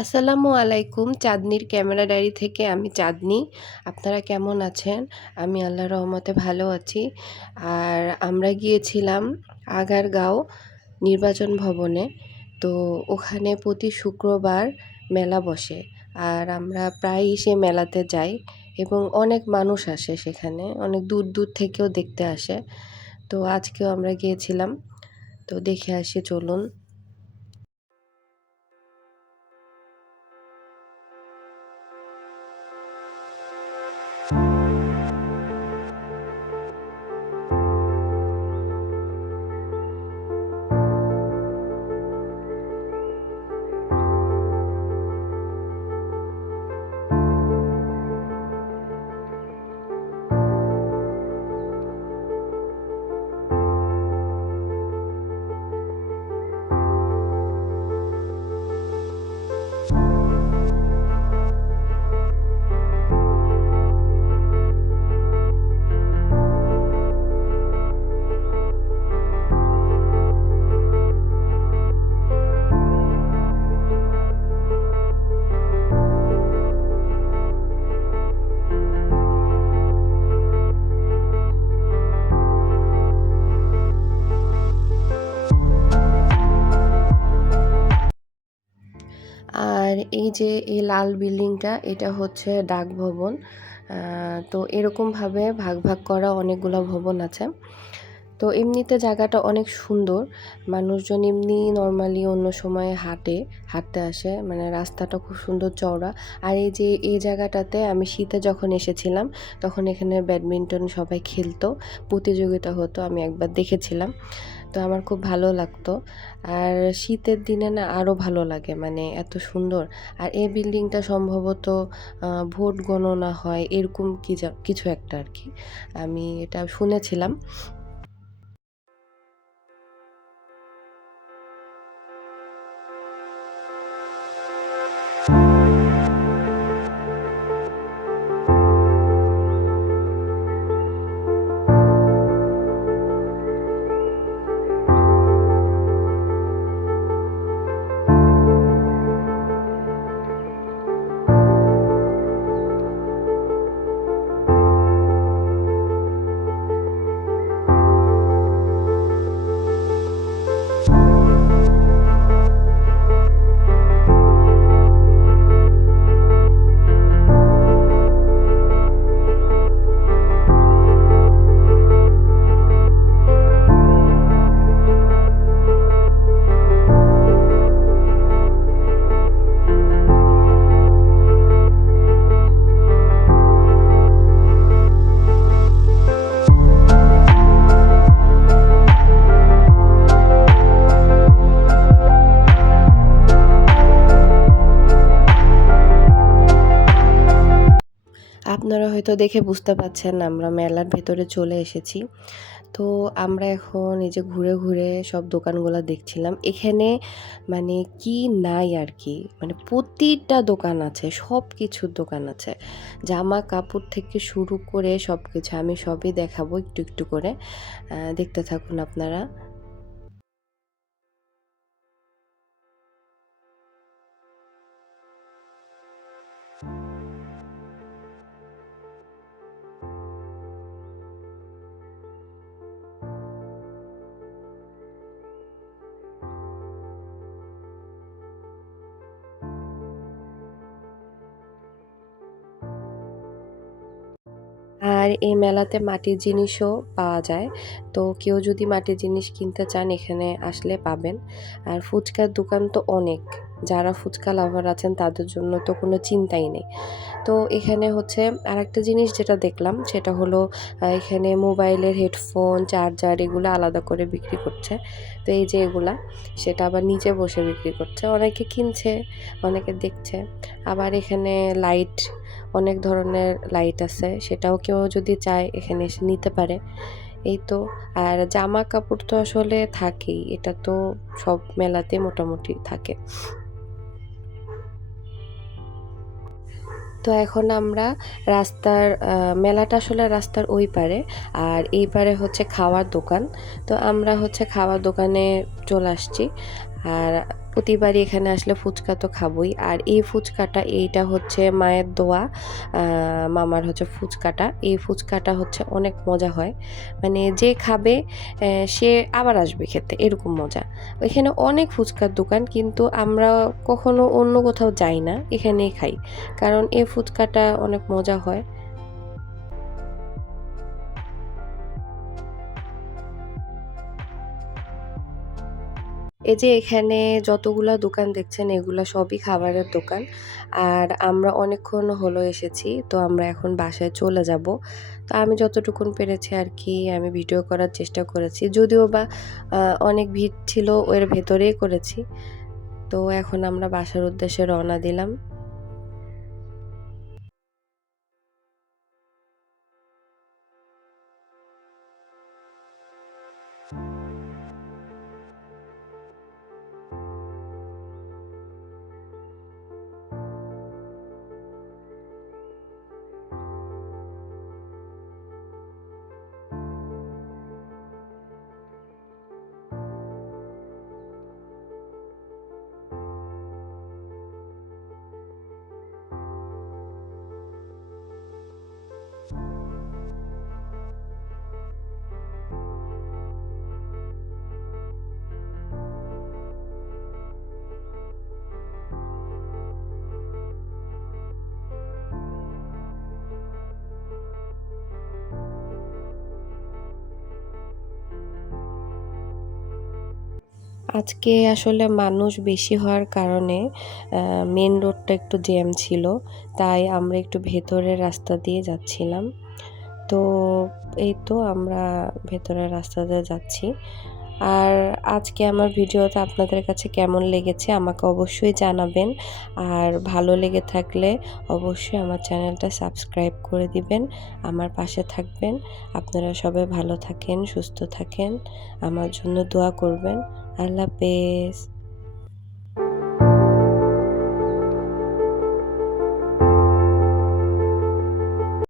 আসসালামু আলাইকুম। চাঁদনীর camera diary থেকে আমি চাঁদনী। আপনারা কেমন আছেন? আমি আল্লাহর রহমতে ভালো আছি। আর আমরা গিয়েছিলাম আগারগাঁও নির্বাচন ভবনে। তো ওখানে প্রতি শুক্রবার মেলা বসে। আর আমরা প্রায়ই সে মেলাতে যাই এবং অনেক মানুষ আসে সেখানে। অনেক দূর দূর থেকেও দেখতে আসে। তো আজকেও আমরা গিয়েছিলাম। তো দেখে আসি চলুন। আর এই যে এই লাল বিল্ডিংটা এটা হচ্ছে ডাক ভবন। তো এরকমভাবে ভাগ ভাগ করা অনেকগুলো ভবন আছে। তো এমনিতে জায়গাটা অনেক সুন্দর। মানুষজন এমনি নর্মালি অন্য সময়ে হাঁটতে আসে। মানে রাস্তাটা খুব সুন্দর চওড়া। আর এই যে এই জায়গাটাতে আমি শীতে যখন এসেছিলাম তখন এখানে ব্যাডমিন্টন সবাই খেলতো, প্রতিযোগিতা হতো, আমি একবার দেখেছিলাম। তো আমার খুব ভালো লাগতো। আর শীতের দিনে না আরও ভালো লাগে, মানে এত সুন্দর। আর এই বিল্ডিংটা সম্ভবত ভোট গণনা হয় এরকম কিছু একটা আর কি, আমি এটা শুনেছিলাম। আপনারা হয়তো দেখে বুঝতে পারছেন আমরা মেলার ভেতরে চলে এসেছি। তো আমরা এখন এই যে ঘুরে ঘুরে সব দোকানগুলো দেখছিলাম। এখানে মানে কি নাই আর কি, মানে প্রতিটা দোকান আছে, সব কিছুর দোকান আছে। জামা কাপড় থেকে শুরু করে সব কিছু আমি সবই দেখাবো একটু একটু করে। দেখতে থাকুন আপনারা। আর এই মেলাতে মাটির জিনিসও পাওয়া যায়। তো কেউ যদি মাটির জিনিস কিনতে চান এখানে আসলে পাবেন। আর ফুচকার দোকান তো অনেক। যারা ফুচকা লাভার আছেন তাদের জন্য তো কোনো চিন্তাই নেই। তো এখানে হচ্ছে আরেকটা জিনিস যেটা দেখলাম সেটা হলো এখানে মোবাইলের হেডফোন, চার্জার এগুলো আলাদা করে বিক্রি করছে। তো এই যে এগুলা, সেটা আবার নিচে বসে বিক্রি করছে। অনেকে কিনছে, অনেকে দেখছে। আবার এখানে লাইট, অনেক ধরনের লাইট আছে, সেটাও কেউ যদি চায় এখানে এসে নিতে পারে। এই তো। আর জামা কাপড় তো আসলে থাকেই, এটা তো সব মেলাতে মোটামুটি থাকে। তো এখন আমরা রাস্তার মেলাটা আসলে রাস্তার ওই পারে, আর এই পারে হচ্ছে খাওয়ার দোকান। তো আমরা হচ্ছে খাওয়ার দোকানে চলে আসছি। আর প্রতিবারই এখানে আসলে ফুচকা তো খাবোই। আর এই ফুচকাটা এইটা হচ্ছে মায়ের দোয়া মামার হচ্ছে ফুচকাটা। এই ফুচকাটা হচ্ছে অনেক মজা হয়। মানে যে খাবে সে আবার আসবে খেতে, এরকম মজা। এখানে অনেক ফুচকার দোকান, কিন্তু আমরা কখনো অন্য কোথাও যাই না, এখানেই খাই। কারণ এই ফুচকাটা অনেক মজা হয়। এই যে এখানে যতগুলা দোকান দেখছেন এগুলা সবই খাবারের দোকান। আর আমরা অনেকক্ষণ হলো এসেছি। তো আমরা এখন বাসায় চলে যাব। তো আমি যতটুকুন পেরেছি আরকি আমি ভিডিও করার চেষ্টা করেছি। যদিও বা আ অনেক ভিড় ছিল, এর ভেতরেই করেছি। তো এখন আমরা বাসার উদ্দেশ্যে রওনা দিলাম। আজকে আসলে মানুষ বেশি হওয়ার কারণে মেইন রোডটা একটু জ্যাম ছিল। তাই আমরা একটু ভেতরের রাস্তা দিয়ে যাচ্ছিলাম। তো এই তো আমরা ভেতরের রাস্তা দিয়ে যাচ্ছি। আর আজকে আমার ভিডিওটা আপনাদের কাছে কেমন লেগেছে আমাকে অবশ্যই জানাবেন। আর ভালো লেগে থাকলে অবশ্যই আমার চ্যানেলটা সাবস্ক্রাইব করে দিবেন। আমার পাশে থাকবেন। আপনারা সবাই ভালো থাকেন, সুস্থ থাকেন। আমার জন্য দোয়া করবেন। আল্লাহ হাফেজ।